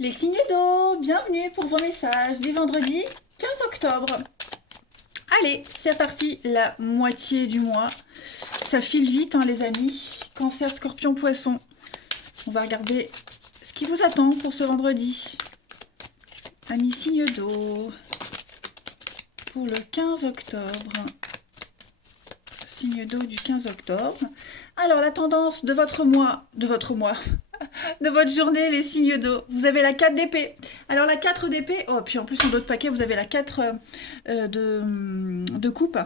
Les signes d'eau, bienvenue pour vos messages du vendredi 15 octobre. Allez, c'est parti, la moitié du mois. Ça file vite, hein, les amis. Cancer, scorpion, poisson. On va regarder ce qui vous attend pour ce vendredi. Amis signes d'eau. Pour le 15 octobre. Signe d'eau du 15 octobre. Alors, la tendance de votre mois, de votre journée, les signes d'eau. Vous avez la 4 d'épée. Alors, la 4 d'épée, oh, puis en plus, en d'autres paquets, vous avez la 4 de coupe.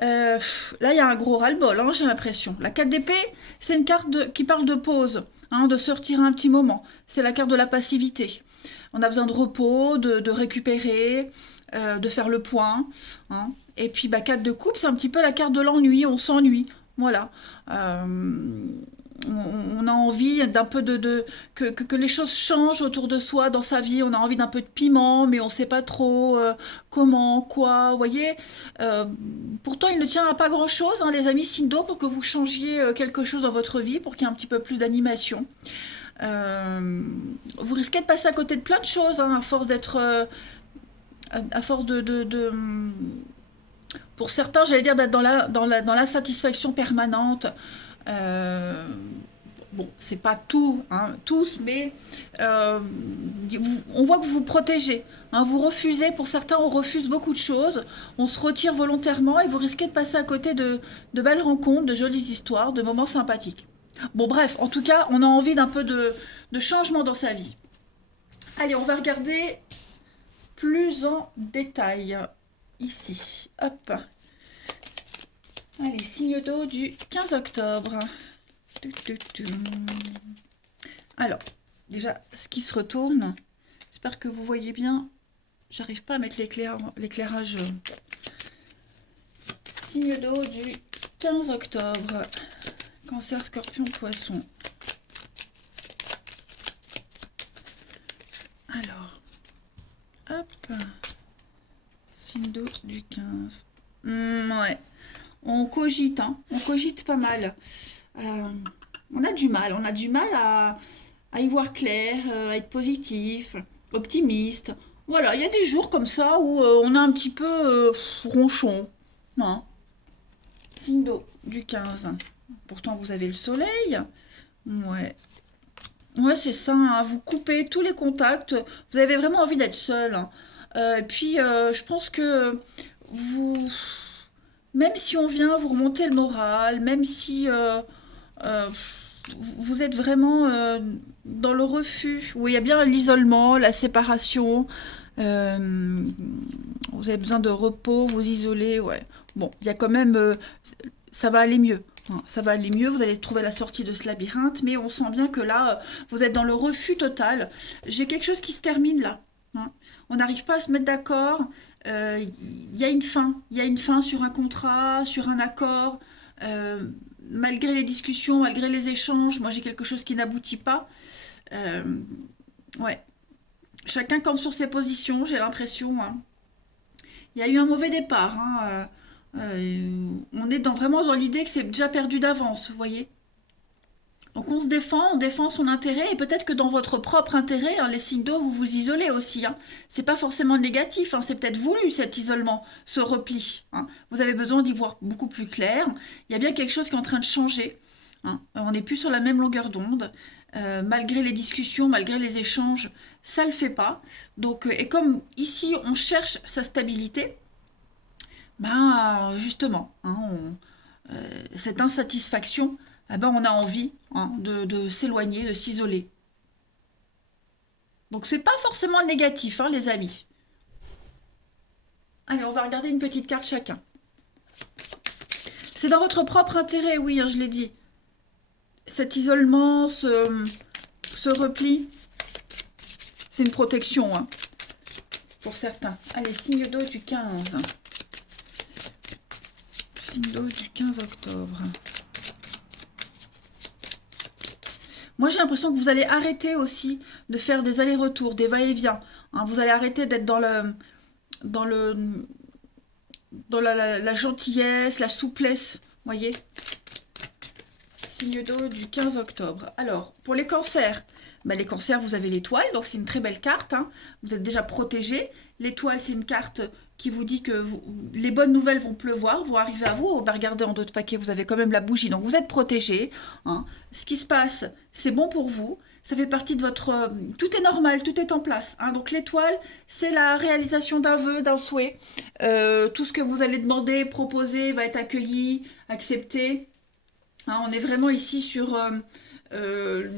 Là, il y a un gros ras-le-bol, hein, j'ai l'impression. La 4 d'épée, c'est une carte qui parle de pause, hein, de se retirer un petit moment. C'est la carte de la passivité. On a besoin de repos, de récupérer, de faire le point, hein. Et puis, 4 de coupe, c'est un petit peu la carte de l'ennui, on s'ennuie. Voilà. On a envie d'un peu que les choses changent autour de soi dans sa vie. On a envie d'un peu de piment, mais on ne sait pas trop comment, quoi. Vous voyez. Pourtant, il ne tient à pas grand-chose, hein, les amis signes d'eau, pour que vous changiez quelque chose dans votre vie, pour qu'il y ait un petit peu plus d'animation. Vous risquez de passer à côté de plein de choses, hein, à force d'être... à force pour certains, j'allais dire d'être dans la satisfaction permanente. Bon, c'est pas tout, hein, tous, mais on voit que vous vous protégez, hein, vous refusez, pour certains, on refuse beaucoup de choses, on se retire volontairement et vous risquez de passer à côté de belles rencontres, de jolies histoires, de moments sympathiques. Bon, bref, en tout cas, on a envie d'un peu de changement dans sa vie. Allez, on va regarder plus en détail. Ici, hop. Allez, signe d'eau du 15 octobre. Alors, déjà, ce qui se retourne, j'espère que vous voyez bien. J'arrive pas à mettre l'éclairage. Signe d'eau du 15 octobre. Cancer, scorpion, poisson. Alors, hop. Signe d'eau du 15. Ouais. On cogite, hein. On cogite pas mal. On a du mal à y voir clair, à être positif, optimiste. Voilà, il y a des jours comme ça où on a un petit peu ronchon. Hein. Signe d'eau du 15. Pourtant, vous avez le soleil. Ouais. Ouais, c'est ça, hein. Vous coupez tous les contacts. Vous avez vraiment envie d'être seul, hein. Et puis, je pense que vous, même si on vient vous remonter le moral, même si euh, vous êtes vraiment dans le refus, où il y a bien l'isolement, la séparation, euh, vous avez besoin de repos, vous isoler, ouais. Bon, il y a quand même, ça va aller mieux, hein. Ça va aller mieux, vous allez trouver la sortie de ce labyrinthe, mais on sent bien que là, vous êtes dans le refus total. J'ai quelque chose qui se termine là, hein. On n'arrive pas à se mettre d'accord. Il y a une fin. Il y a une fin sur un contrat, sur un accord. Euh, Malgré les discussions, malgré les échanges, moi j'ai quelque chose qui n'aboutit pas. Euh, ouais. Chacun campe sur ses positions, j'ai l'impression, hein. Il y a eu un mauvais départ, hein. On est vraiment dans l'idée que c'est déjà perdu d'avance, vous voyez. Donc on défend son intérêt, et peut-être que dans votre propre intérêt, hein, les signes d'eau, vous vous isolez aussi, hein. C'est pas forcément négatif, hein, c'est peut-être voulu cet isolement, ce repli, hein. Vous avez besoin d'y voir beaucoup plus clair. Il y a bien quelque chose qui est en train de changer, hein. On n'est plus sur la même longueur d'onde. Malgré les discussions, malgré les échanges, ça le fait pas. Donc, et comme ici on cherche sa stabilité, ben justement, hein, cette insatisfaction, eh ben, on a envie, hein, de s'éloigner, de s'isoler. Donc c'est pas forcément négatif, hein, les amis. Allez, on va regarder une petite carte chacun. C'est dans votre propre intérêt, oui, hein, je l'ai dit. Cet isolement, ce repli, c'est une protection, hein, pour certains. Allez, signe d'eau du 15. Signe d'eau du 15 octobre. Moi, j'ai l'impression que vous allez arrêter aussi de faire des allers-retours, des va-et-vient, hein. Vous allez arrêter d'être dans le, dans la gentillesse, la souplesse, voyez. Signe d'eau du 15 octobre. Alors, pour les cancers, Bah, les cancers, vous avez l'étoile, donc c'est une très belle carte, hein. Vous êtes déjà protégé. L'étoile, c'est une carte qui vous dit que les bonnes nouvelles vont pleuvoir, vont arriver à vous. Oh, bah, regardez en dos de paquet, vous avez quand même la bougie, donc vous êtes protégé, hein. Ce qui se passe, c'est bon pour vous. Ça fait partie de votre... tout est normal, tout est en place, hein. Donc l'étoile, c'est la réalisation d'un vœu, d'un souhait. Tout ce que vous allez demander, proposer, va être accueilli, accepté. Hein, on est vraiment ici sur euh,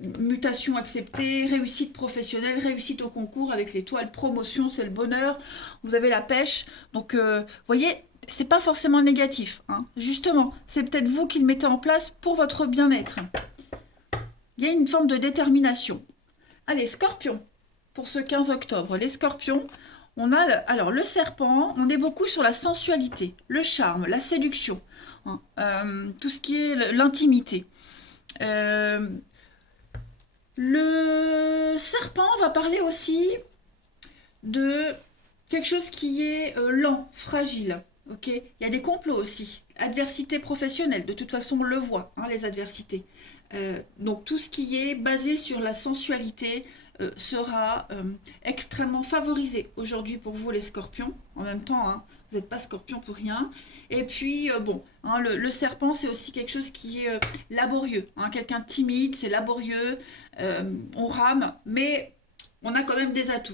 mutation acceptée, réussite professionnelle, réussite au concours avec l'étoile, promotion, c'est le bonheur. Vous avez la pêche. Donc, vous voyez, c'est pas forcément négatif, hein. Justement, c'est peut-être vous qui le mettez en place pour votre bien-être. Il y a une forme de détermination. Allez, Scorpion, pour ce 15 octobre. Les Scorpions, on a alors le serpent, on est beaucoup sur la sensualité, le charme, la séduction, hein, tout ce qui est l'intimité. Le serpent va parler aussi de quelque chose qui est lent, fragile. Ok, il y a des complots aussi, adversité professionnelle. De toute façon, on le voit, hein, les adversités. Donc tout ce qui est basé sur la sensualité sera extrêmement favorisé aujourd'hui pour vous les scorpions. En même temps, hein, vous n'êtes pas scorpion pour rien. Et puis, bon, hein, le serpent, c'est aussi quelque chose qui est laborieux, hein. Quelqu'un de timide, c'est laborieux, on rame, mais on a quand même des atouts.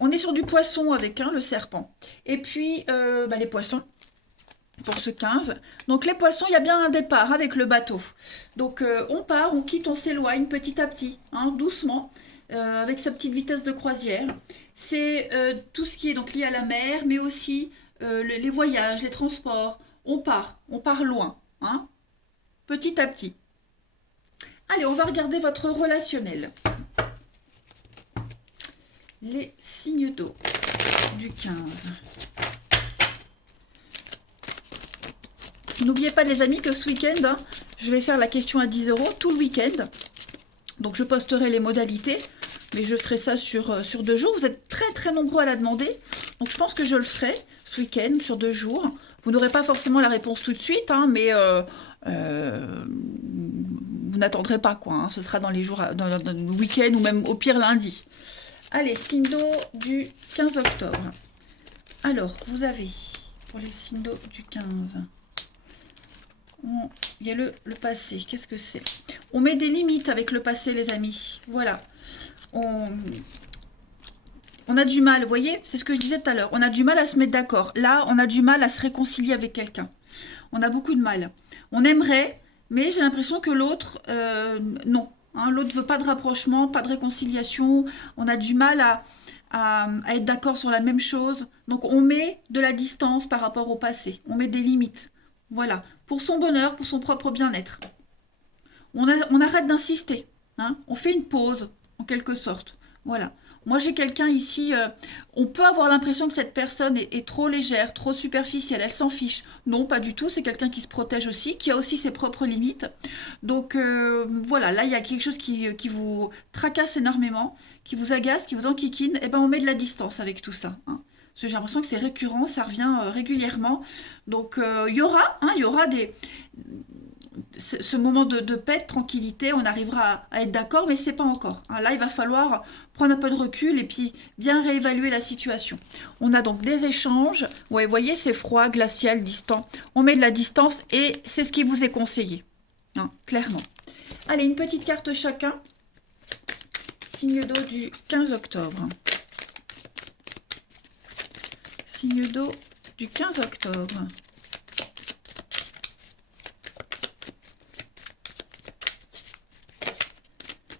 On est sur du poisson avec, hein, le serpent. Et puis, bah, les poissons, pour ce 15. Donc les poissons, il y a bien un départ avec le bateau. Donc on part, on quitte, on s'éloigne petit à petit, hein, doucement, avec sa petite vitesse de croisière. C'est tout ce qui est donc lié à la mer, mais aussi les voyages, les transports. On part loin, hein, petit à petit. Allez, on va regarder votre relationnel. Les signes d'eau du 15. N'oubliez pas les amis que ce week-end, hein, je vais faire la question à 10 € tout le week-end. Donc je posterai les modalités, mais je ferai ça sur 2 jours. Vous êtes très très nombreux à la demander, donc je pense que je le ferai ce week-end sur 2 jours. Vous n'aurez pas forcément la réponse tout de suite, hein, mais vous n'attendrez pas, quoi, hein. Ce sera dans les jours, dans le week-end ou même au pire lundi. Allez, signe d'eau du 15 octobre. Alors, vous avez, pour les signes d'eau du 15, il y a le passé. Qu'est-ce que c'est? On met des limites avec le passé, les amis. Voilà. On a du mal, vous voyez? C'est ce que je disais tout à l'heure. On a du mal à se mettre d'accord. Là, on a du mal à se réconcilier avec quelqu'un. On a beaucoup de mal. On aimerait, mais j'ai l'impression que l'autre, non. Hein, l'autre ne veut pas de rapprochement, pas de réconciliation. On a du mal à être d'accord sur la même chose. Donc, on met de la distance par rapport au passé. On met des limites. Voilà. Pour son bonheur, pour son propre bien-être. On arrête d'insister, hein. On fait une pause, en quelque sorte. Voilà. Moi, j'ai quelqu'un ici, on peut avoir l'impression que cette personne est trop légère, trop superficielle, elle s'en fiche. Non, pas du tout, c'est quelqu'un qui se protège aussi, qui a aussi ses propres limites. Donc, voilà, là, il y a quelque chose qui vous tracasse énormément, qui vous agace, qui vous enquiquine. Eh ben, on met de la distance avec tout ça, hein. Parce que j'ai l'impression que c'est récurrent, ça revient régulièrement. Donc, il y aura ce moment de paix, de tranquillité, on arrivera à être d'accord, mais c'est pas encore, hein. Là, il va falloir prendre un peu de recul et puis bien réévaluer la situation. On a donc des échanges. Ouais, vous voyez, c'est froid, glacial, distant. On met de la distance et c'est ce qui vous est conseillé, hein, clairement. Allez, une petite carte chacun. Signe d'eau du 15 octobre. Signe d'eau du 15 octobre.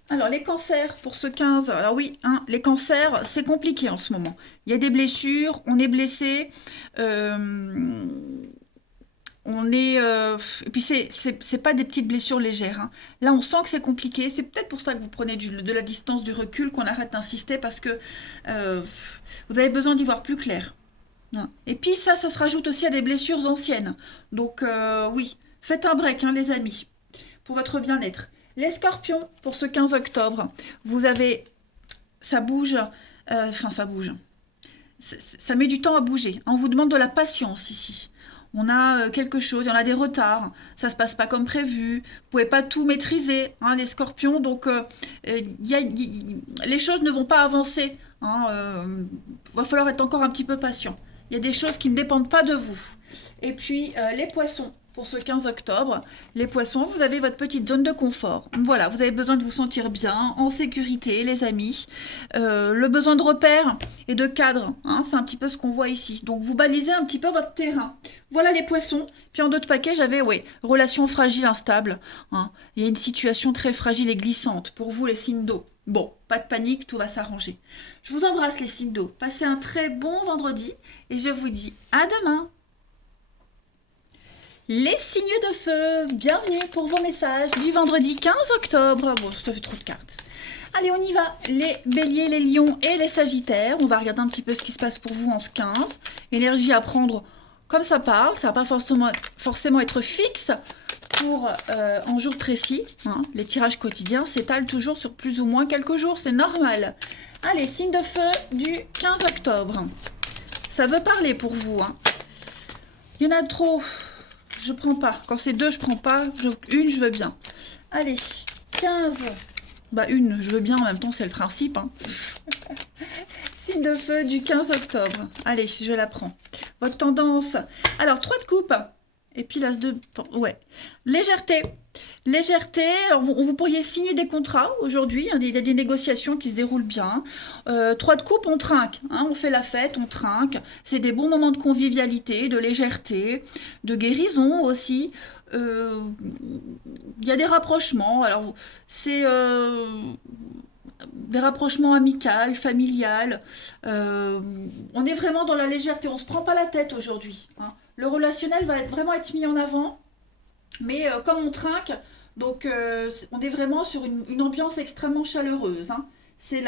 Alors, les cancers pour ce 15. Alors oui, hein, les cancers, c'est compliqué en ce moment. Il y a des blessures, on est blessé. Et puis, c'est pas des petites blessures légères, hein. Là, on sent que c'est compliqué. C'est peut-être pour ça que vous prenez de la distance, du recul, qu'on arrête d'insister parce que vous avez besoin d'y voir plus clair, hein. Et puis, ça se rajoute aussi à des blessures anciennes. Donc, oui, faites un break, hein, les amis, pour votre bien-être. Les scorpions, pour ce 15 octobre, vous avez... Ça bouge. Ça bouge. Ça met du temps à bouger. On vous demande de la patience ici. on a quelque chose, il y en a des retards, ça se passe pas comme prévu, vous pouvez pas tout maîtriser, hein, les scorpions, donc les choses ne vont pas avancer, hein, va falloir être encore un petit peu patient. Il y a des choses qui ne dépendent pas de vous. Et puis les poissons, pour ce 15 octobre, les poissons, vous avez votre petite zone de confort. Voilà, vous avez besoin de vous sentir bien, en sécurité, les amis. Le besoin de repères et de cadre, hein, c'est un petit peu ce qu'on voit ici. Donc vous balisez un petit peu votre terrain. Voilà les poissons. Puis en d'autres paquets, j'avais, oui, relation fragile, instable. Hein. Il y a une situation très fragile et glissante pour vous, les signes d'eau. Bon, pas de panique, tout va s'arranger. Je vous embrasse, les signes d'eau. Passez un très bon vendredi et je vous dis à demain. Les signes de feu, bienvenue pour vos messages du vendredi 15 octobre. Bon, ça fait trop de cartes. Allez, on y va. Les béliers, les lions et les sagittaires. On va regarder un petit peu ce qui se passe pour vous en ce 15. Énergie à prendre comme ça parle. Ça va pas forcément être fixe pour un jour précis. Hein. Les tirages quotidiens s'étalent toujours sur plus ou moins quelques jours. C'est normal. Allez, signe de feu du 15 octobre. Ça veut parler pour vous. Hein. Il y en a trop. Je prends pas. Quand c'est 2, je prends pas. Une, je veux bien. Allez, 15. Bah, une, je veux bien. En même temps, c'est le principe. Hein. Signe de feu du 15 octobre. Allez, je la prends. Votre tendance. Alors, 3 de coupe. Et puis l'as de... Ouais. Légèreté. Légèreté. Alors, vous pourriez signer des contrats aujourd'hui. Hein, il y a des négociations qui se déroulent bien. 3 de coupe, on trinque. Hein, on fait la fête, on trinque. C'est des bons moments de convivialité, de légèreté, de guérison aussi. Il y a des rapprochements. Alors, c'est... des rapprochements amicaux, familiales. On est vraiment dans la légèreté. On ne se prend pas la tête aujourd'hui. Hein. Le relationnel va vraiment être mis en avant. Mais comme on trinque, donc on est vraiment sur une ambiance extrêmement chaleureuse. Hein. C'est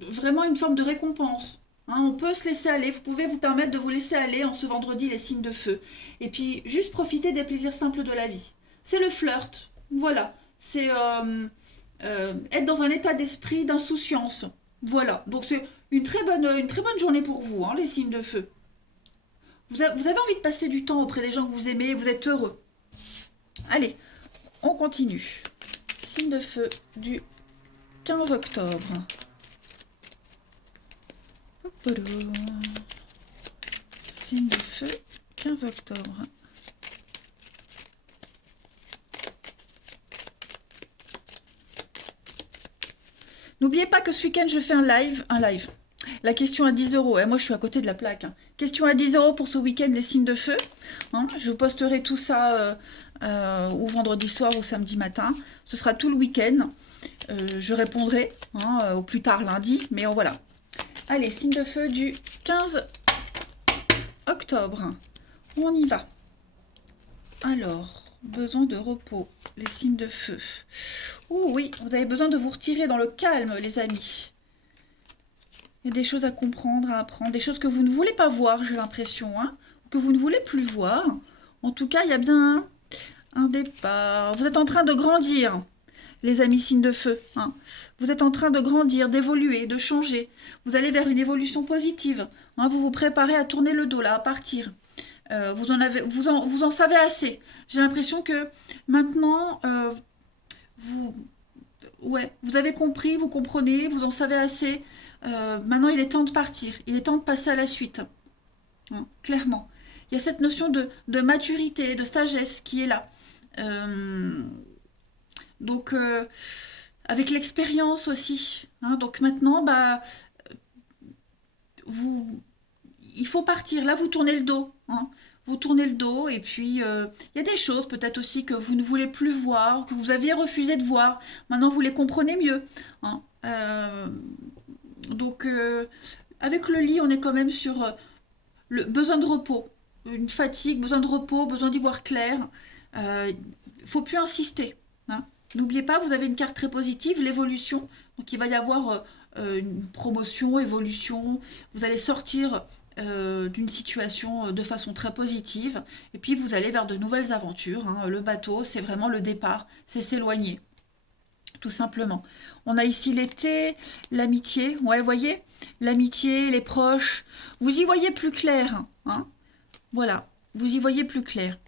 vraiment une forme de récompense. Hein. On peut se laisser aller. Vous pouvez vous permettre de vous laisser aller en ce vendredi, les signes de feu. Et puis, juste profiter des plaisirs simples de la vie. C'est le flirt. Voilà. C'est... être dans un état d'esprit d'insouciance. Voilà, donc c'est une très bonne journée pour vous, hein, les signes de feu. Vous avez envie de passer du temps auprès des gens que vous aimez, vous êtes heureux. Allez, on continue. Signe de feu du 15 octobre. Signe de feu, 15 octobre. N'oubliez pas que ce week-end, je fais un live. La question à 10 euros. Et moi, je suis à côté de la plaque. Hein. Question à 10 euros pour ce week-end, les signes de feu. Hein. Je vous posterai tout ça ou vendredi soir ou samedi matin. Ce sera tout le week-end. Je répondrai au plus tard lundi. Mais voilà. Allez, signe de feu du 15 octobre. On y va. Alors, besoin de repos. Les signes de feu. Ouh oui, vous avez besoin de vous retirer dans le calme, les amis. Il y a des choses à comprendre, à apprendre, des choses que vous ne voulez pas voir, j'ai l'impression, hein, que vous ne voulez plus voir. En tout cas, il y a bien un départ. Vous êtes en train de grandir, les amis signes de feu. Hein. Vous êtes en train de grandir, d'évoluer, de changer. Vous allez vers une évolution positive. Hein. Vous vous préparez à tourner le dos, là, à partir. Vous en savez assez. J'ai l'impression que maintenant... vous avez compris, vous comprenez, vous en savez assez. Maintenant, il est temps de partir. Il est temps de passer à la suite. Hein, clairement. Il y a cette notion de maturité, de sagesse qui est là. Donc, avec l'expérience aussi. Hein, donc maintenant, il faut partir. Là, vous tournez le dos. Hein. Vous tournez le dos et puis il y a des choses peut-être aussi que vous ne voulez plus voir, que vous aviez refusé de voir. Maintenant, vous les comprenez mieux. Hein. Donc, avec le lit, on est quand même sur le besoin de repos. Une fatigue, besoin de repos, besoin d'y voir clair. Il ne faut plus insister. Hein. N'oubliez pas, vous avez une carte très positive, l'évolution. Donc, il va y avoir une promotion, évolution. Vous allez sortir d'une situation de façon très positive et puis vous allez vers de nouvelles aventures. Hein. Le bateau, c'est vraiment le départ, c'est s'éloigner, tout simplement. On a ici l'été, l'amitié, ouais, voyez, l'amitié, les proches, vous y voyez plus clair. Hein. Voilà, vous y voyez plus clair.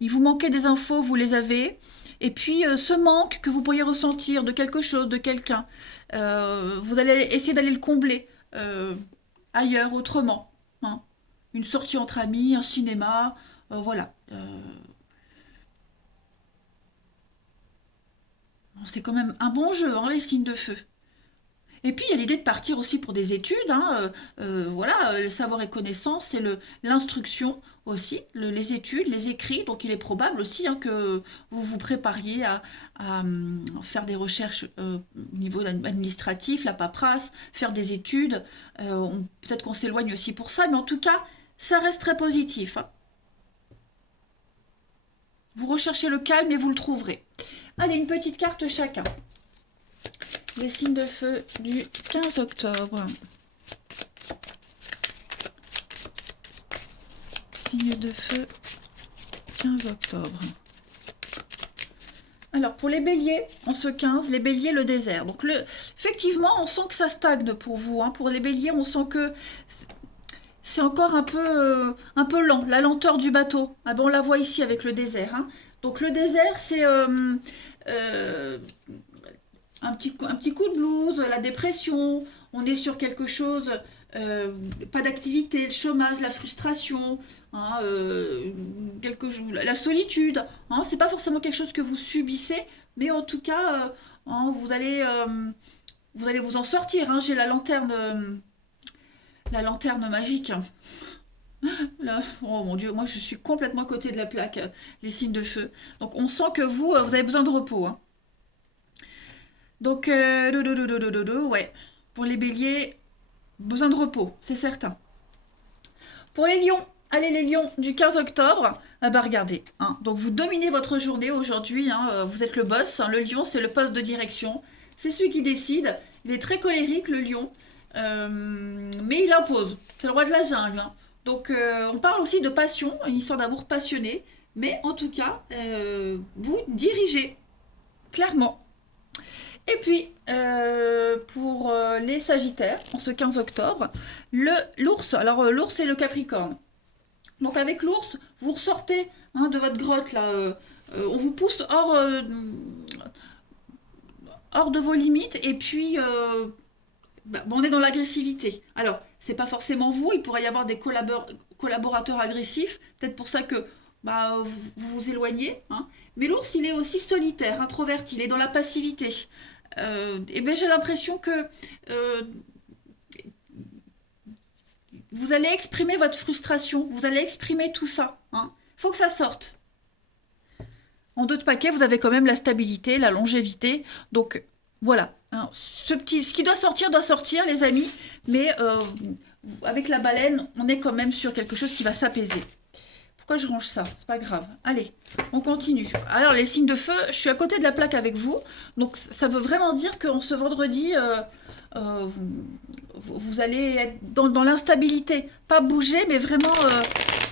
Il vous manquait des infos, vous les avez. Et puis ce manque que vous pourriez ressentir de quelque chose, de quelqu'un, vous allez essayer d'aller le combler ailleurs, autrement, hein. Une sortie entre amis, un cinéma, voilà. C'est quand même un bon jeu, hein, les signes de feu. Et puis il y a l'idée de partir aussi pour des études, hein, voilà, le savoir et connaissance, c'est l'instruction aussi, les études, les écrits. Donc il est probable aussi, hein, que vous vous prépariez à faire des recherches au niveau administratif, la paperasse, faire des études. Peut-être qu'on s'éloigne aussi pour ça, mais en tout cas, ça reste très positif, hein. Vous recherchez le calme et vous le trouverez. Allez, une petite carte chacun. Les signes de feu du 15 octobre. Signes de feu 15 octobre. Alors, pour les béliers, en ce 15, les béliers, le désert. Donc, effectivement, on sent que ça stagne pour vous, hein. Pour les béliers, on sent que c'est encore un peu lent, la lenteur du bateau. Ah ben, on la voit ici avec le désert, hein. Donc, le désert, c'est euh, un petit coup de blues, la dépression, on est sur quelque chose, pas d'activité, le chômage, la frustration, hein, la solitude, hein, c'est pas forcément quelque chose que vous subissez, mais en tout cas, hein, vous allez vous en sortir, hein. J'ai la lanterne magique. Là, oh mon Dieu, moi je suis complètement à côté de la plaque, les signes de feu. Donc on sent que vous avez besoin de repos, hein. Donc, ouais. Pour les béliers, besoin de repos, c'est certain. Pour les lions, allez les lions, du 15 octobre, ah bah regardez, hein, donc vous dominez votre journée aujourd'hui, hein, vous êtes le boss, hein, le lion c'est le poste de direction, c'est celui qui décide, il est très colérique le lion, mais il impose, c'est le roi de la jungle, hein. Donc on parle aussi de passion, une histoire d'amour passionné, mais en tout cas, vous dirigez, clairement. Et puis, pour les Sagittaires, en ce 15 octobre, l'ours, alors l'ours et le Capricorne. Donc avec l'ours, vous ressortez, hein, de votre grotte, là, on vous pousse hors de vos limites, et puis bah, bon, on est dans l'agressivité. Alors, c'est pas forcément vous, il pourrait y avoir des collaborateurs agressifs, peut-être pour ça que bah, vous éloignez, hein. Mais l'ours, il est aussi solitaire, introverti, il est dans la passivité. Et ben j'ai l'impression que euh, vous allez exprimer votre frustration, vous allez exprimer tout ça, hein. Faut que ça sorte. En deux de paquet, vous avez quand même la stabilité, la longévité. Donc voilà, hein, ce qui doit sortir, les amis. Mais avec la baleine, on est quand même sur quelque chose qui va s'apaiser. Pourquoi je range ça? C'est pas grave. Allez, on continue. Alors, les signes de feu, je suis à côté de la plaque avec vous. Donc, ça veut vraiment dire qu'en ce vendredi, vous allez être dans l'instabilité. Pas bouger, mais vraiment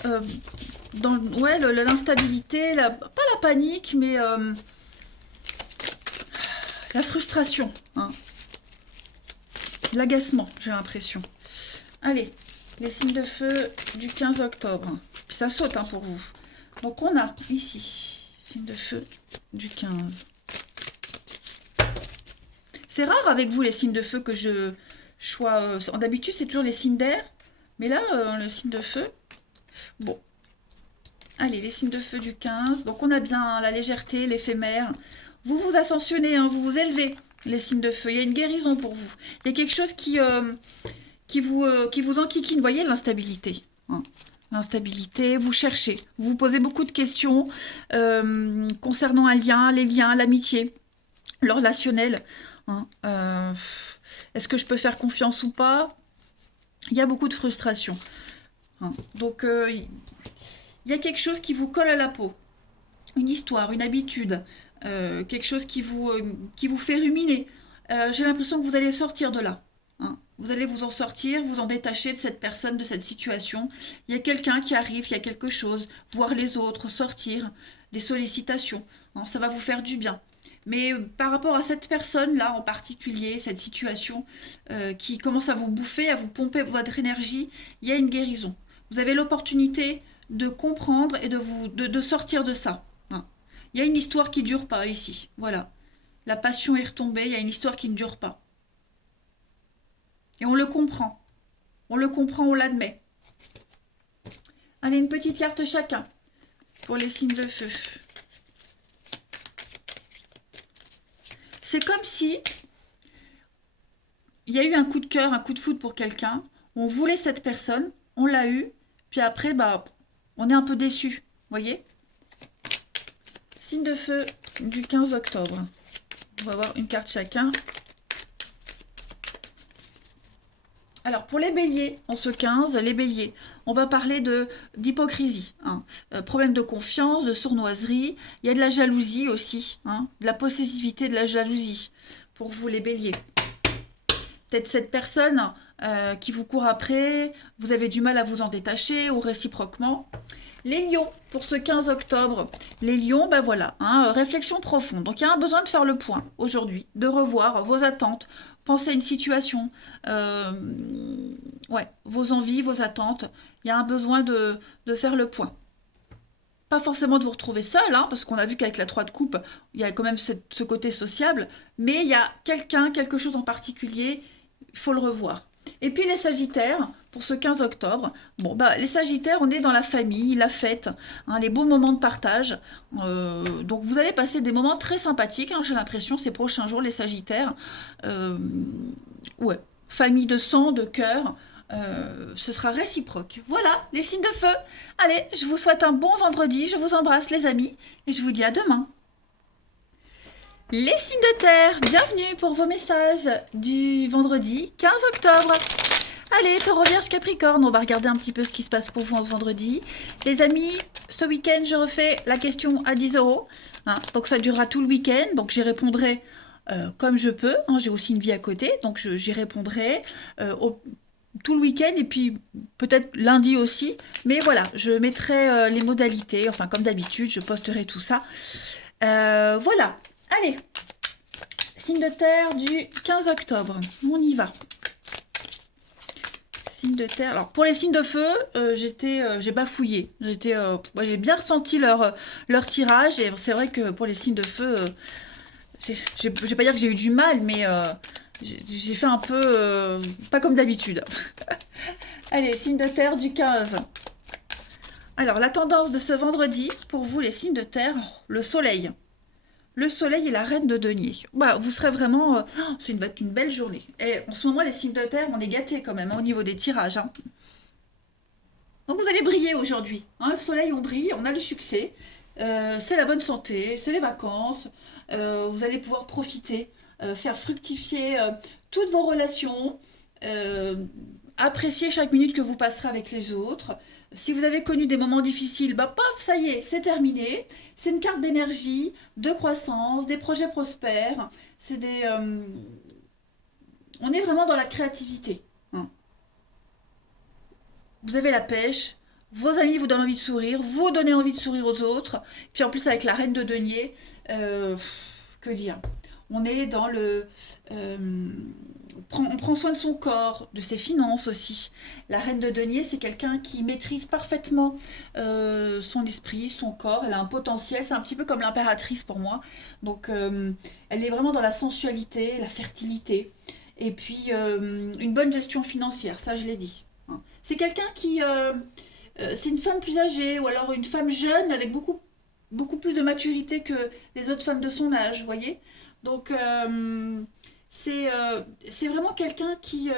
euh, dans ouais, l'instabilité, pas la panique, mais la frustration, hein. L'agacement, j'ai l'impression. Allez, les signes de feu du 15 octobre. Puis ça saute, hein, pour vous. Donc on a ici, signe de feu du 15. C'est rare avec vous les signes de feu que je sois... d'habitude c'est toujours les signes d'air. Mais là, le signe de feu... Bon. Allez, les signes de feu du 15. Donc on a bien la légèreté, l'éphémère. Vous vous ascensionnez, hein, vous vous élevez, les signes de feu. Il y a une guérison pour vous. Il y a quelque chose qui vous enquiquine. Vous voyez l'instabilité, hein. L'instabilité, vous cherchez, vous vous posez beaucoup de questions concernant un lien, les liens, l'amitié, le relationnel, hein. Est-ce que je peux faire confiance ou pas? Il y a beaucoup de frustration, hein. Donc, il y a quelque chose qui vous colle à la peau, une histoire, une habitude, quelque chose qui vous fait ruminer. J'ai l'impression que vous allez sortir de là, hein. Vous allez vous en sortir, vous en détacher de cette personne, de cette situation. Il y a quelqu'un qui arrive, il y a quelque chose, voir les autres, sortir, les sollicitations, hein, ça va vous faire du bien. Mais par rapport à cette personne-là en particulier, cette situation qui commence à vous bouffer, à vous pomper votre énergie, il y a une guérison. Vous avez l'opportunité, de comprendre et de sortir de ça. Hein. Il y a une histoire qui ne dure pas ici. Voilà. La passion est retombée, il y a une histoire qui ne dure pas. Et on le comprend. On le comprend, on l'admet. Allez, une petite carte chacun pour les signes de feu. C'est comme si il y a eu un coup de cœur, un coup de foudre pour quelqu'un. On voulait cette personne, on l'a eu, puis après, bah, on est un peu déçu. Voyez? Signe de feu du 15 octobre. On va voir une carte chacun. Alors, pour les béliers, en ce 15, les béliers, on va parler d'hypocrisie. Hein. Problème de confiance, de sournoiserie. Il y a de la jalousie aussi. Hein. De la possessivité, de la jalousie. Pour vous, les béliers. Peut-être cette personne qui vous court après, vous avez du mal à vous en détacher ou réciproquement. Les lions, pour ce 15 octobre, les lions, ben voilà, hein, réflexion profonde. Donc il y a un besoin de faire le point aujourd'hui, de revoir vos attentes, penser à une situation, ouais, vos envies, vos attentes. Il y a un besoin de faire le point. Pas forcément de vous retrouver seul, hein, parce qu'on a vu qu'avec la 3 de coupe, il y a quand même ce côté sociable, mais il y a quelqu'un, quelque chose en particulier, il faut le revoir. Et puis les Sagittaires, pour ce 15 octobre, bon, bah, les Sagittaires, on est dans la famille, la fête, hein, les beaux moments de partage. Donc vous allez passer des moments très sympathiques, hein, j'ai l'impression, ces prochains jours, les Sagittaires. Ouais, famille de sang, de cœur. Ce sera réciproque. Voilà, les signes de feu. Allez, je vous souhaite un bon vendredi, je vous embrasse les amis, et je vous dis à demain. Les signes de terre, bienvenue pour vos messages du vendredi 15 octobre. Allez, Taureau, Vierge, Capricorne, on va regarder un petit peu ce qui se passe pour vous en ce vendredi. Les amis, ce week-end, je refais la question à 10 €. Hein, donc ça durera tout le week-end, donc j'y répondrai comme je peux. Hein, j'ai aussi une vie à côté, donc j'y répondrai tout le week-end et puis peut-être lundi aussi. Mais voilà, je mettrai les modalités, enfin comme d'habitude, je posterai tout ça. Voilà. Allez, signe de terre du 15 octobre, on y va. Signe de terre. Alors pour les signes de feu, j'ai bafouillé. J'ai bien ressenti leur tirage et c'est vrai que pour les signes de feu, je vais pas dire que j'ai eu du mal, mais j'ai fait un peu pas comme d'habitude. Allez, signe de terre du 15. Alors la tendance de ce vendredi pour vous les signes de terre, le soleil. Le soleil est la reine de denier. Bah, vous serez vraiment... c'est une belle journée. Et en ce moment, les signes de terre, on est gâtés quand même hein, au niveau des tirages. Hein. Donc vous allez briller aujourd'hui. Hein, le soleil, on brille, on a le succès. C'est la bonne santé, c'est les vacances. Vous allez pouvoir profiter, faire fructifier toutes vos relations. Apprécier chaque minute que vous passerez avec les autres. Si vous avez connu des moments difficiles, bah paf, ça y est, c'est terminé. C'est une carte d'énergie, de croissance, des projets prospères. On est vraiment dans la créativité. Hein. Vous avez la pêche, vos amis vous donnent envie de sourire, vous donnez envie de sourire aux autres. Puis en plus avec la reine de denier, que dire? On est dans on prend soin de son corps, de ses finances aussi. La reine de denier, c'est quelqu'un qui maîtrise parfaitement son esprit, son corps. Elle a un potentiel, c'est un petit peu comme l'impératrice pour moi. Donc, elle est vraiment dans la sensualité, la fertilité. Et puis, une bonne gestion financière, ça je l'ai dit. Hein. C'est quelqu'un qui... c'est une femme plus âgée ou alors une femme jeune avec beaucoup plus de maturité que les autres femmes de son âge, vous voyez. Donc, c'est vraiment quelqu'un qui...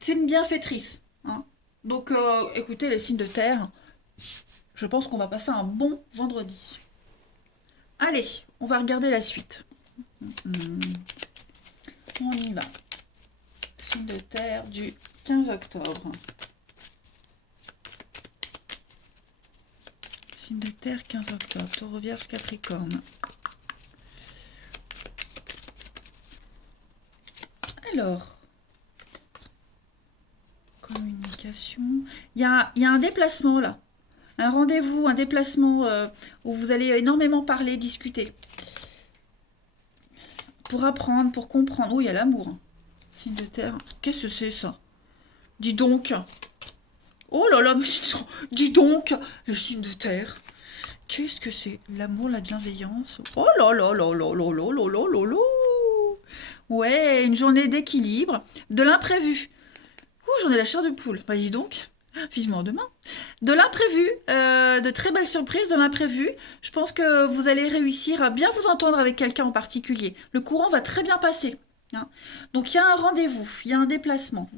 c'est une bienfaitrice. Hein. Donc, écoutez, les signes de terre, je pense qu'on va passer un bon vendredi. Allez, on va regarder la suite. On y va. Signe de terre du 15 octobre. Signe de terre 15 octobre. Taureau, Vierge, Capricorne. Alors, communication. Il y a un déplacement là. Un rendez-vous, un déplacement où vous allez énormément parler, discuter. Pour apprendre, pour comprendre. Oh, il y a l'amour. Signe de terre. Qu'est-ce que c'est ça? Dis donc. Oh là là, mais dis donc, le signe de terre. Qu'est-ce que c'est? L'amour, la bienveillance. Oh là là là là là là là là là là. Ouais, une journée d'équilibre, de l'imprévu. Ouh, j'en ai la chair de poule. Bah dis donc, vivement demain. De l'imprévu, de très belles surprises, de l'imprévu. Je pense que vous allez réussir à bien vous entendre avec quelqu'un en particulier. Le courant va très bien passer, hein. Donc il y a un rendez-vous, il y a un déplacement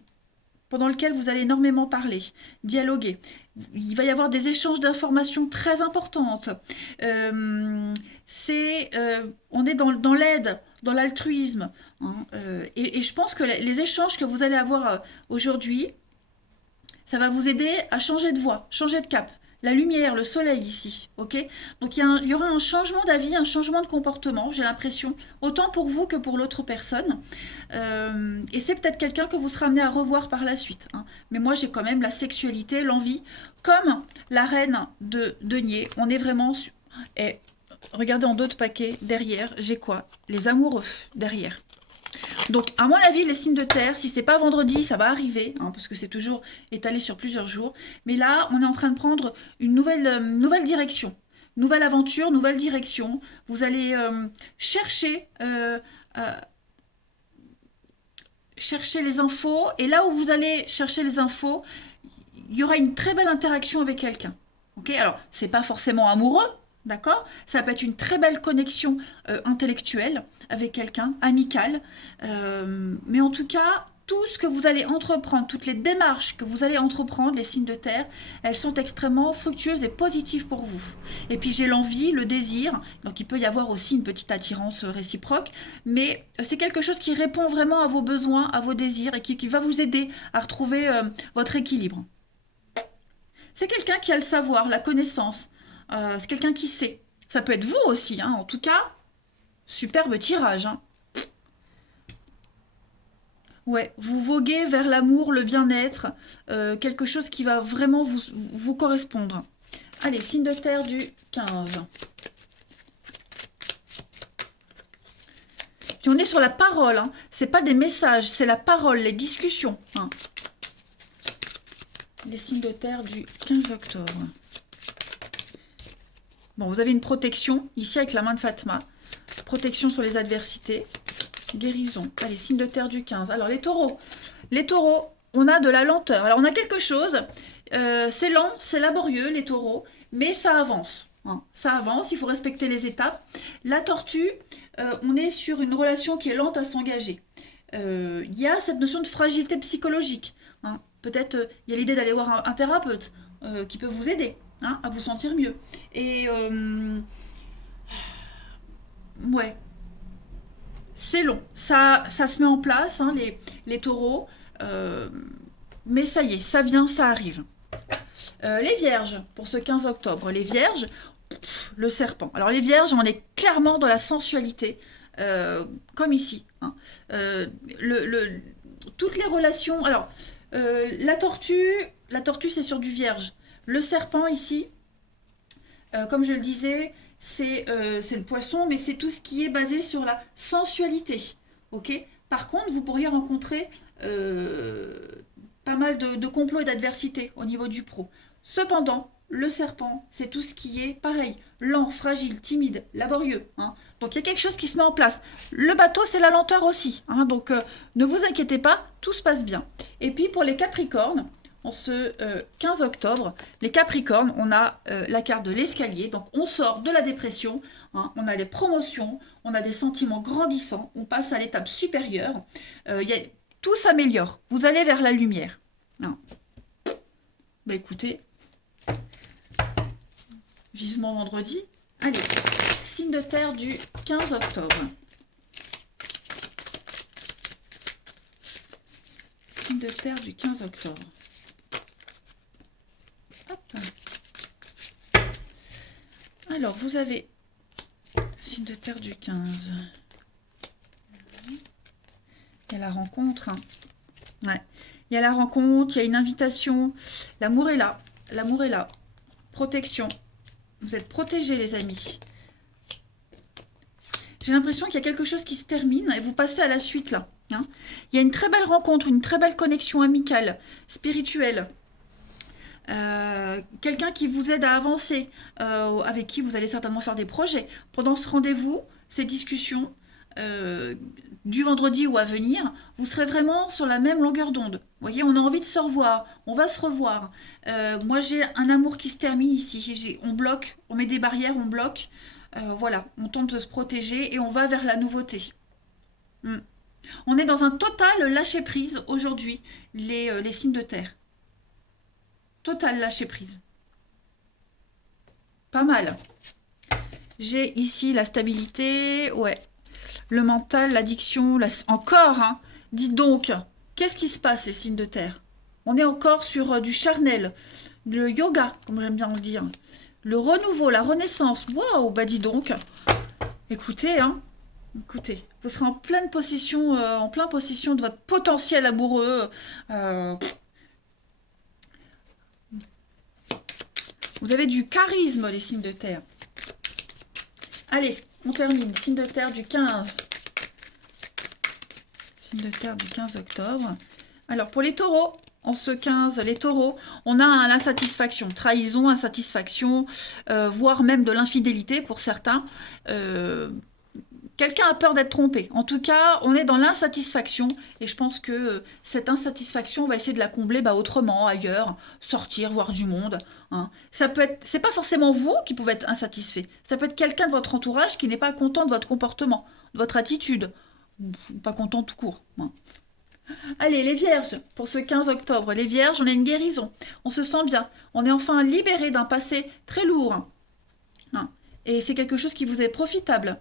pendant lequel vous allez énormément parler, dialoguer. Il va y avoir des échanges d'informations très importantes. On est dans l'aide, dans l'altruisme, hein. Et je pense que les échanges que vous allez avoir aujourd'hui, ça va vous aider à changer de voie, changer de cap. La lumière, le soleil ici, ok? Donc il y aura un changement d'avis, un changement de comportement, j'ai l'impression, autant pour vous que pour l'autre personne. Et c'est peut-être quelqu'un que vous serez amené à revoir par la suite, hein. Mais moi j'ai quand même la sexualité, l'envie, comme la reine de denier. On est vraiment... Et regardez en d'autres paquets, derrière, j'ai quoi? Les amoureux, derrière. Donc, à mon avis, les signes de terre, si c'est pas vendredi, ça va arriver, hein, parce que c'est toujours étalé sur plusieurs jours. Mais là, on est en train de prendre une nouvelle direction, nouvelle aventure, nouvelle direction. Vous allez euh, chercher les infos, et là où vous allez chercher les infos, il y aura une très belle interaction avec quelqu'un. Ok, alors c'est pas forcément amoureux, d'accord? Ça peut être une très belle connexion intellectuelle avec quelqu'un, amicale. Mais en tout cas, tout ce que vous allez entreprendre, toutes les démarches que vous allez entreprendre, les signes de terre, elles sont extrêmement fructueuses et positives pour vous. Et puis j'ai l'envie, le désir, donc il peut y avoir aussi une petite attirance réciproque, mais c'est quelque chose qui répond vraiment à vos besoins, à vos désirs et qui va vous aider à retrouver votre équilibre. C'est quelqu'un qui a le savoir, la connaissance. C'est quelqu'un qui sait. Ça peut être vous aussi, hein. En tout cas, superbe tirage, hein. Ouais, vous voguez vers l'amour, le bien-être, quelque chose qui va vraiment vous correspondre. Allez, signe de terre du 15. Puis on est sur la parole, hein. C'est pas des messages, c'est la parole, les discussions, hein. Les signes de terre du 15 octobre. Bon, vous avez une protection, ici avec la main de Fatma. Protection sur les adversités. Guérison. Allez, signe de terre du 15. Alors, les taureaux. Les taureaux, on a de la lenteur. Alors, on a quelque chose. C'est lent, c'est laborieux, les taureaux. Mais ça avance, hein. Ça avance, il faut respecter les étapes. La tortue, on est sur une relation qui est lente à s'engager. Il y a cette notion de fragilité psychologique, hein. Peut-être il y a l'idée d'aller voir un thérapeute qui peut vous aider, hein, à vous sentir mieux. Et ouais, c'est long. Ça se met en place, hein, les taureaux. Euh, mais ça y est, ça vient, ça arrive. Les vierges, pour ce 15 octobre. Les vierges, le serpent. Alors les vierges, on est clairement dans la sensualité, comme ici, hein. Euh, le, le- Toutes les relations... Alors, la tortue c'est sur du vierge. Le serpent ici, comme je le disais, c'est le poisson, mais c'est tout ce qui est basé sur la sensualité. Ok. Par contre, vous pourriez rencontrer euh, pas mal de complots et d'adversités au niveau du pro. Cependant, le serpent, c'est tout ce qui est pareil, lent, fragile, timide, laborieux, hein. Donc il y a quelque chose qui se met en place. Le bateau, c'est la lenteur aussi, hein. Donc ne vous inquiétez pas, tout se passe bien. Et puis pour les Capricornes, en ce 15 octobre, les Capricornes, on a la carte de l'escalier, donc on sort de la dépression, hein, on a des promotions, on a des sentiments grandissants, on passe à l'étape supérieure, tout s'améliore, vous allez vers la lumière, hein. Bah écoutez, vivement vendredi. Allez, signe de terre du 15 octobre. Signe de terre du 15 octobre. Hop. Alors, vous avez signe de terre du 15. Il y a la rencontre, hein. Ouais. Il y a la rencontre, il y a une invitation. L'amour est là. L'amour est là. Protection. Vous êtes protégés, les amis. J'ai l'impression qu'il y a quelque chose qui se termine et vous passez à la suite, là, hein. Il y a une très belle rencontre, une très belle connexion amicale, spirituelle. quelqu'un qui vous aide à avancer, avec qui vous allez certainement faire des projets. Pendant ce rendez-vous, ces discussions euh, du vendredi ou à venir, vous serez vraiment sur la même longueur d'onde. Vous voyez, on a envie de se revoir, on va se revoir. Moi, j'ai un amour qui se termine ici. On bloque, on met des barrières, on bloque. Voilà, on tente de se protéger et on va vers la nouveauté. Mm. On est dans un total lâcher-prise aujourd'hui, les signes de terre. Total lâcher-prise. Pas mal. J'ai ici la stabilité, ouais. Le mental, l'addiction, encore, hein. Dites donc, qu'est-ce qui se passe, les signes de terre? On est encore sur du charnel, le yoga, comme j'aime bien le dire. Le renouveau, la renaissance. Waouh, bah dis donc. Écoutez, hein. Écoutez, vous serez en pleine possession de votre potentiel amoureux. Euh, vous avez du charisme, les signes de terre. Allez, on termine. Signe de terre du 15. Signe de terre du 15 octobre. Alors, pour les taureaux, en ce 15, les taureaux, on a l'insatisfaction, trahison, insatisfaction, voire même de l'infidélité pour certains. Quelqu'un a peur d'être trompé. En tout cas, on est dans l'insatisfaction et je pense que cette insatisfaction, on va essayer de la combler autrement, ailleurs, sortir, voir du monde. Hein. Ça peut être, c'est pas forcément vous qui pouvez être insatisfait. Ça peut être quelqu'un de votre entourage qui n'est pas content de votre comportement, de votre attitude, ou pas content tout court. Hein. Allez, les vierges, pour ce 15 octobre, les vierges, on a une guérison. On se sent bien. On est enfin libéré d'un passé très lourd. Hein. Et c'est quelque chose qui vous est profitable.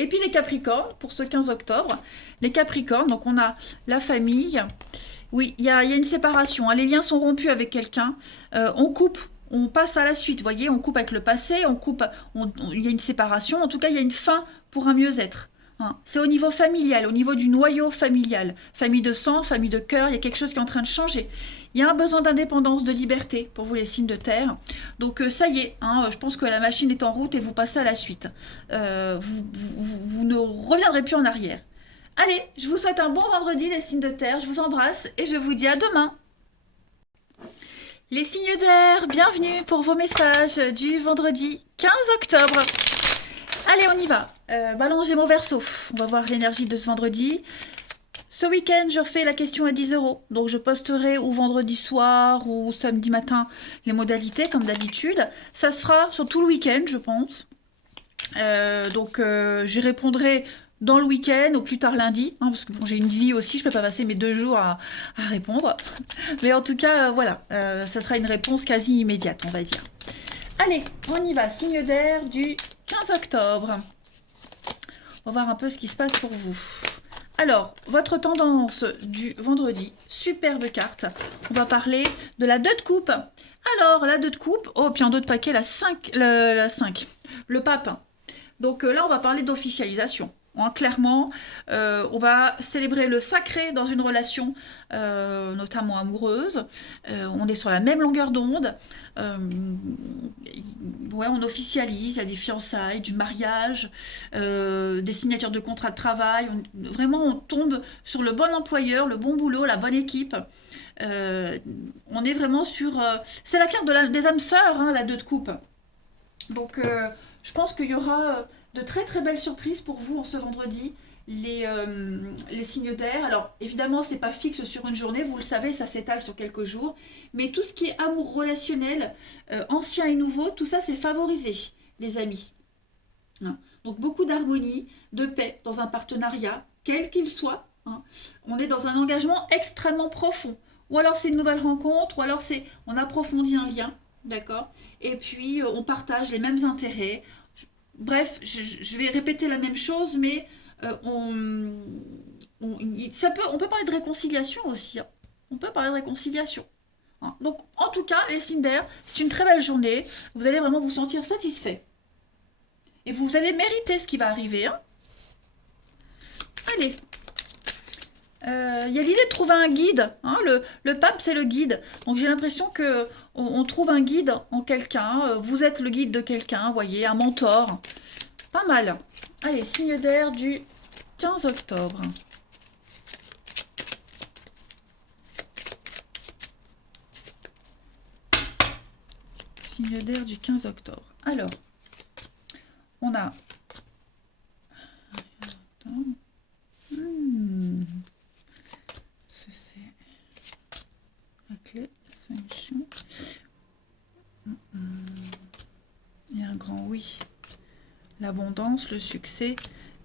Et puis les Capricornes, pour ce 15 octobre, les Capricornes, donc on a la famille. Oui, il y a une séparation. Hein, les liens sont rompus avec quelqu'un. On coupe, on passe à la suite. Vous voyez, on coupe avec le passé, on coupe, il y a une séparation. En tout cas, il y a une fin pour un mieux-être. Hein. C'est au niveau familial, au niveau du noyau familial. Famille de sang, famille de cœur, il y a quelque chose qui est en train de changer. Il y a un besoin d'indépendance, de liberté pour vous les signes de terre. Donc ça y est, hein, je pense que la machine est en route et vous passez à la suite. Vous ne reviendrez plus en arrière. Allez, je vous souhaite un bon vendredi les signes de terre, je vous embrasse et je vous dis à demain. Les signes d'air, bienvenue pour vos messages du vendredi 15 octobre. Allez, on y va. Balance Gémeaux Verseau. On va voir l'énergie de ce vendredi. Ce week-end, je refais la question à 10 euros. Donc, je posterai ou vendredi soir ou samedi matin les modalités, comme d'habitude. Ça se fera sur tout le week-end, je pense. Donc, j'y répondrai dans le week-end, au plus tard lundi, hein, parce que bon, j'ai une vie aussi, je peux pas passer mes 2 jours à répondre. Mais en tout cas, voilà, ça sera une réponse quasi immédiate, on va dire. Allez, on y va. Signe d'air du 15 octobre. On va voir un peu ce qui se passe pour vous. Alors, votre tendance du vendredi, superbe carte. On va parler de la 2 de coupe. Alors, la 2 de coupe, oh, puis en 2 de paquet, la 5, le pape. Donc là, on va parler d'officialisation. Hein, clairement, on va célébrer le sacré dans une relation, notamment amoureuse. On est sur la même longueur d'onde. Ouais, on officialise, il y a des fiançailles, du mariage, des signatures de contrats de travail. Vraiment, on tombe sur le bon employeur, le bon boulot, la bonne équipe. On est vraiment sur... c'est la carte des âmes sœurs, hein, la 2 de coupe. Donc, je pense qu'il y aura de très très belles surprises pour vous en ce vendredi, les signes d'air. Alors, évidemment, c'est pas fixe sur une journée, vous le savez, ça s'étale sur quelques jours. Mais tout ce qui est amour relationnel, ancien et nouveau, tout ça, c'est favorisé, les amis. Hein. Donc, beaucoup d'harmonie, de paix dans un partenariat, quel qu'il soit. Hein. On est dans un engagement extrêmement profond. Ou alors, c'est une nouvelle rencontre, ou alors, on approfondit un lien. D'accord. Et puis, on partage les mêmes intérêts. Bref, je vais répéter la même chose, mais on peut parler de réconciliation aussi. Hein. On peut parler de réconciliation. Hein. Donc, en tout cas, les signes d'air, c'est une très belle journée. Vous allez vraiment vous sentir satisfait. Et vous allez mériter ce qui va arriver. Hein. Allez. Il y a l'idée de trouver un guide. Hein. Le pape, c'est le guide. Donc j'ai l'impression que on trouve un guide en quelqu'un. Vous êtes le guide de quelqu'un, voyez, un mentor. Pas mal. Allez, signe d'air du 15 octobre. signe d'air du 15 octobre. Alors, on a... C'est la clé, solution. Il y a un grand oui. L'abondance, le succès,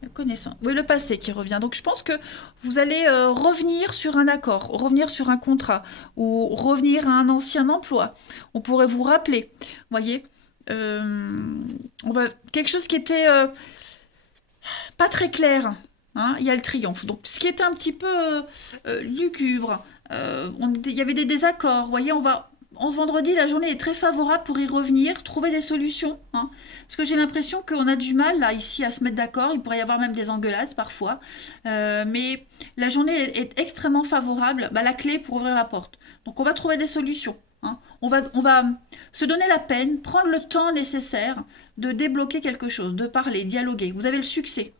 la connaissance. Oui, le passé qui revient. Donc, je pense que vous allez revenir sur un accord, revenir sur un contrat ou revenir à un ancien emploi. On pourrait vous rappeler, voyez, quelque chose qui était pas très clair. Hein, il y a le triomphe. Donc, ce qui était un petit peu lugubre, il y avait des désaccords. Vous voyez, en ce vendredi, la journée est très favorable pour y revenir, trouver des solutions. Hein, parce que j'ai l'impression qu'on a du mal, là, ici, à se mettre d'accord. Il pourrait y avoir même des engueulades, parfois. Mais la journée est extrêmement favorable. Bah, la clé pour ouvrir la porte. Donc, on va trouver des solutions. Hein. On va se donner la peine, prendre le temps nécessaire de débloquer quelque chose, de parler, dialoguer. Vous avez le succès.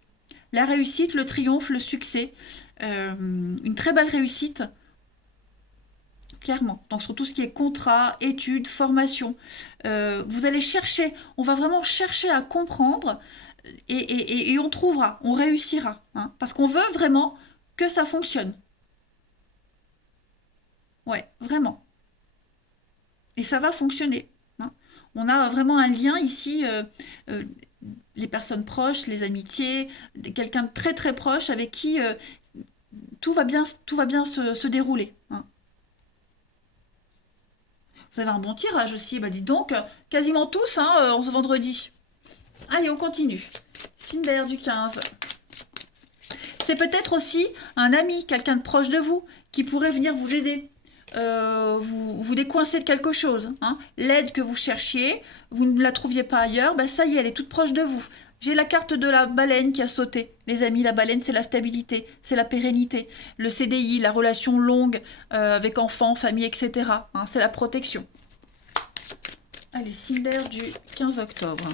La réussite, le triomphe, le succès, une très belle réussite, clairement. Donc sur tout ce qui est contrat, études, formation, vous allez chercher, on va vraiment chercher à comprendre et on trouvera, on réussira. Hein, parce qu'on veut vraiment que ça fonctionne. Ouais, vraiment. Et ça va fonctionner. Hein. On a vraiment un lien ici, les personnes proches, les amitiés, quelqu'un de très très proche avec qui tout va bien se dérouler. Hein. Vous avez un bon tirage aussi, bah dites donc, quasiment tous hein, en ce vendredi. Allez, on continue. Signe d'air du 15. C'est peut-être aussi un ami, quelqu'un de proche de vous, qui pourrait venir vous aider. Vous décoincer de quelque chose. Hein. L'aide que vous cherchiez, vous ne la trouviez pas ailleurs, ben ça y est, elle est toute proche de vous. J'ai la carte de la baleine qui a sauté. Les amis, la baleine, c'est la stabilité, c'est la pérennité. Le CDI, la relation longue avec enfants, famille, etc. Hein, c'est la protection. Allez, signe d'air du 15 octobre.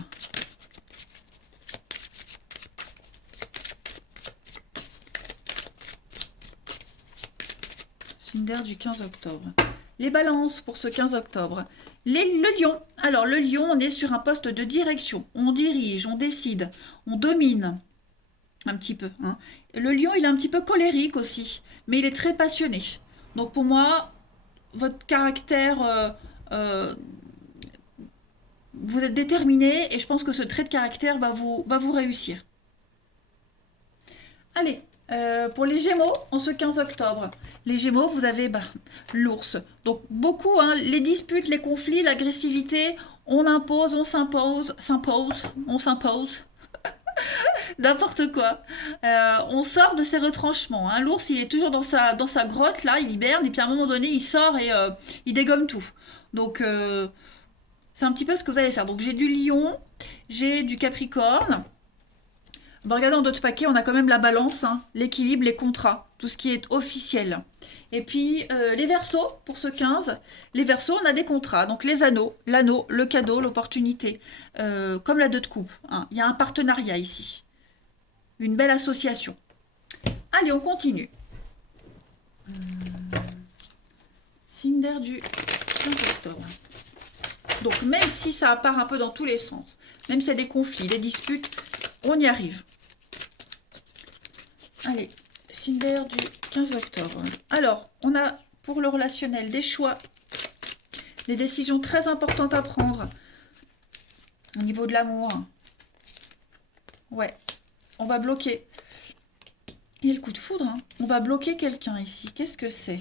Signe d'air du 15 octobre. Les balances pour ce 15 octobre. Le lion. Alors, le lion, on est sur un poste de direction. On dirige, on décide, on domine un petit peu. Hein. Le lion, il est un petit peu colérique aussi, mais il est très passionné. Donc, pour moi, votre caractère, vous êtes déterminé et je pense que ce trait de caractère va vous réussir. Allez, pour les Gémeaux, en ce 15 octobre, les Gémeaux, vous avez l'ours. Donc beaucoup, hein, les disputes, les conflits, l'agressivité, on impose, on s'impose, on s'impose. N'importe quoi. On sort de ses retranchements. Hein. L'ours, il est toujours dans sa grotte, là, il hiberne, et puis à un moment donné, il sort et il dégomme tout. Donc, c'est un petit peu ce que vous allez faire. Donc, j'ai du lion, j'ai du capricorne. Bon, regardez, dans d'autres paquets, on a quand même la balance, hein, l'équilibre, les contrats, tout ce qui est officiel. Et puis, les verseaux, pour ce 15, les verseaux, on a des contrats. Donc, les anneaux, l'anneau, le cadeau, l'opportunité. Comme la 2 de coupe. Hein. Il y a un partenariat ici. Une belle association. Allez, on continue. Signe d'air du 15 octobre. Donc, même si ça part un peu dans tous les sens, même s'il y a des conflits, des disputes, on y arrive. Allez, signe d'air du 15 octobre. Alors, on a pour le relationnel des choix, des décisions très importantes à prendre au niveau de l'amour. Ouais, on va bloquer. Il y a le coup de foudre. Hein. On va bloquer quelqu'un ici. Qu'est-ce que c'est?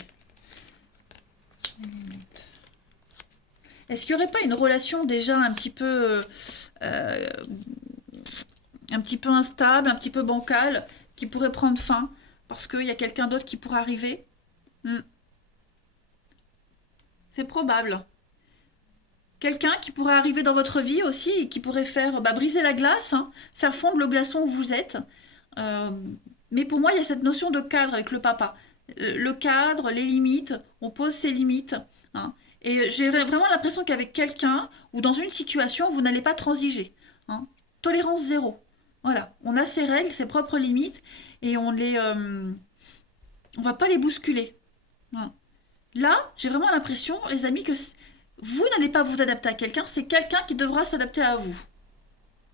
Est-ce qu'il n'y aurait pas une relation déjà un petit peu instable, un petit peu bancale, qui pourrait prendre fin parce qu'il y a quelqu'un d'autre qui pourrait arriver? C'est probable. Quelqu'un qui pourrait arriver dans votre vie aussi et qui pourrait faire briser la glace, hein, faire fondre le glaçon où vous êtes. Mais pour moi, il y a cette notion de cadre avec le papa. Le cadre, les limites, on pose ses limites. Hein. Et j'ai vraiment l'impression qu'avec quelqu'un ou dans une situation, vous n'allez pas transiger. Hein. Tolérance zéro. Voilà, on a ses règles, ses propres limites et on va pas les bousculer. Voilà. Là, j'ai vraiment l'impression, les amis, que Vous n'allez pas vous adapter à quelqu'un, c'est quelqu'un qui devra s'adapter à vous.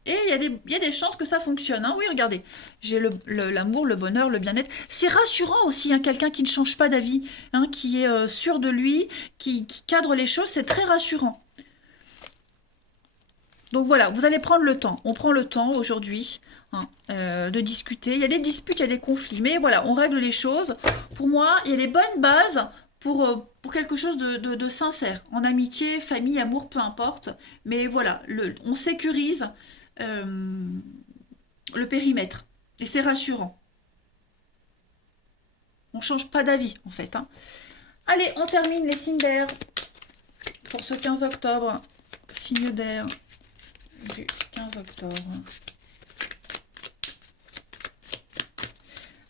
Et il y a des chances que ça fonctionne, hein. Oui, regardez, j'ai l'amour, le bonheur, le bien-être. C'est rassurant aussi, hein, quelqu'un qui ne change pas d'avis, hein, qui est sûr de lui, qui cadre les choses, c'est très rassurant. Donc voilà, vous allez prendre le temps. On prend le temps aujourd'hui, hein, de discuter. Il y a des disputes, il y a des conflits, mais voilà, on règle les choses. Pour moi, il y a les bonnes bases pour quelque chose de sincère. En amitié, famille, amour, peu importe. Mais voilà, on sécurise euh, le périmètre. Et c'est rassurant. On change pas d'avis, en fait, hein. Allez, on termine les signes d'air pour ce 15 octobre. Signe d'air du 15 octobre.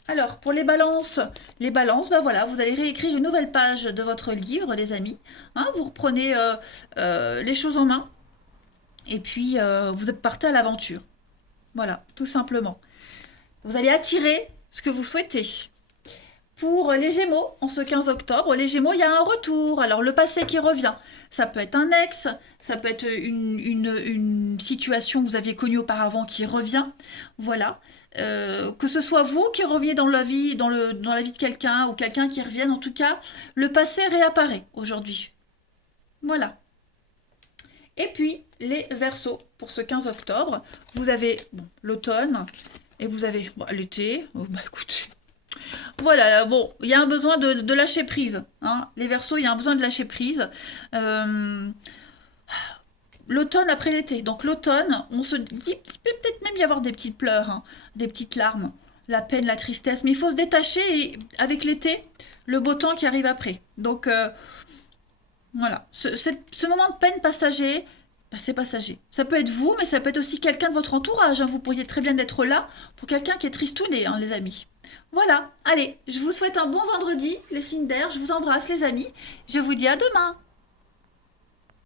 Alors, pour les balances, bah voilà, vous allez réécrire une nouvelle page de votre livre, les amis. Hein, vous reprenez les choses en main et puis vous partez à l'aventure. Voilà, tout simplement. Vous allez attirer ce que vous souhaitez. Pour les Gémeaux, en ce 15 octobre, les Gémeaux, il y a un retour. Alors, le passé qui revient. Ça peut être un ex, ça peut être une situation que vous aviez connue auparavant qui revient. Voilà. Que ce soit vous qui reveniez dans la vie, dans la vie de quelqu'un ou quelqu'un qui revienne, en tout cas, le passé réapparaît aujourd'hui. Voilà. Et puis, les Verseaux, pour ce 15 octobre, vous avez bon, l'automne et vous avez bon, l'été. Oh, bah écoutez. Voilà, bon, il y a un besoin de lâcher prise, hein. Les Verseaux, il y a un besoin de lâcher prise. Euh, L'automne après l'été. Donc l'automne, on se dit, il peut peut-être même y avoir des petites pleurs, hein, des petites larmes, la peine, la tristesse. Mais il faut se détacher et, avec l'été, le beau temps qui arrive après. Donc voilà, ce moment de peine passager, bah, c'est passager. Ça peut être vous, mais ça peut être aussi quelqu'un de votre entourage, hein. Vous pourriez très bien être là pour quelqu'un qui est tristouné, hein, les amis. Voilà, allez, je vous souhaite un bon vendredi, les signes d'air. Je vous embrasse, les amis. Je vous dis à demain.